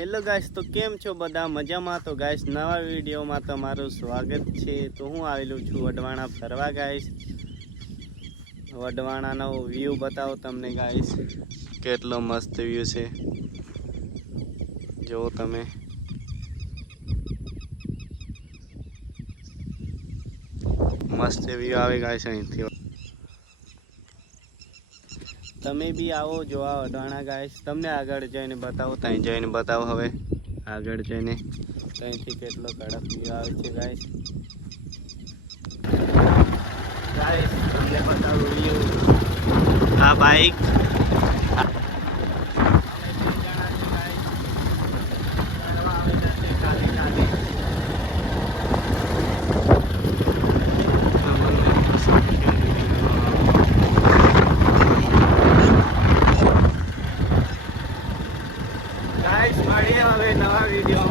Hello guys, તો કેમ છો બધા? મજામાં? તો ગાઈસ નવા વિડીયોમાં તમારું સ્વાગત છે. તો હું આવેલું છું વઢવાણા ફરવા ગાઈસ. વઢવાણાનો વ્યૂ બતાવો તમને ગાઈસ, કેટલો મસ્ત વ્યૂ છે જો તમે. મસ્ત વ્યૂ આવે ગાઈસ અહીંથી. તમે બી આવો જોવા વઢવાણા ગાઈસ. તમને આગળ જઈને બતાવો, ત્યાં જઈને બતાવો. હવે આગળ જઈને ત્યાંથી કેટલો કડક વ્યૂ આવે છે ગાઈસ. ગાઈસ તમને બતાવું વ્યૂ. આ બાઈક ગાઈસ મળીએ હવે નવા વિડીયો.